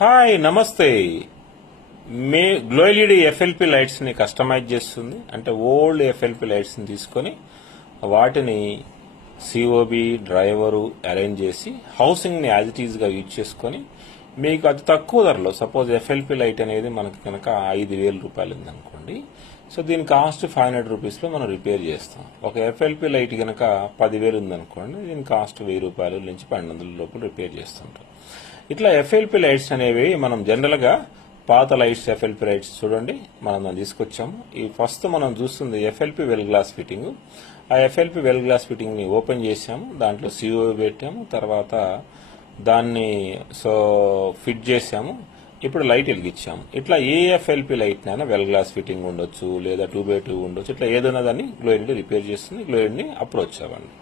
Hi నమస్తే. మే glow LED FLP lights ని customise చేస్తుంది. అంటే ఓల్డ్ ఎఫ్ఎల్పి లైట్స్ ని తీసుకొని వాటిని సిఓబి డ్రైవరు అరేంజ్ చేసి హౌసింగ్ ని యాజ్ ఇట్ ఈజ్ గా యూజ్ చేసుకొని మీకు అతి తక్కువ ధరలో, సపోజ్ ఎఫ్ఎల్పి లైట్ అనేది మనకి కనుక 5,000 రూపాయలు ఉందనుకోండి. సో దీని కాస్ట్ 500 రూపీస్ లో మనం రిపేర్ చేస్తాం. ఒక ఎఫ్ఎల్పి లైట్ కనుక 10,000 ఉందనుకోండి, దీని కాస్ట్ 1,000 రూపాయల నుంచి 1,200 లోపల రిపేర్ చేస్తుంటాం. ఇట్లా ఎఫ్ఎల్పి లైట్స్ అనేవి మనం జనరల్ గా పాత లైట్స్ ఎఫ్ఎల్పి లైట్స్ చూడండి మనం తీసుకొచ్చాము. ఈ ఫస్ట్ మనం చూస్తుంది ఎఫ్ఎల్పి వెల్ గ్లాస్ ఫిట్టింగ్. ఆ ఎఫ్ఎల్పి వెల్ గ్లాస్ ఫిట్టింగ్ ని ఓపెన్ చేసాము, దాంట్లో సిఓ పెట్టాము, తర్వాత దాన్ని ఫిట్ చేసాము. ఇప్పుడు లైట్ వెలిగించాము. ఇట్లా ఏ ఎఫ్ఎల్పి లైట్ నైనా వెల్ గ్లాస్ ఫిట్టింగ్ ఉండొచ్చు, లేదా 2x2 ఉండొచ్చు. ఇట్లా ఏదైనా దాన్ని గ్లో ఎల్ఈడి రిపేర్ చేస్తుంది. గ్లో ఎల్ఈడిని అప్రోచ్ అవ్వండి.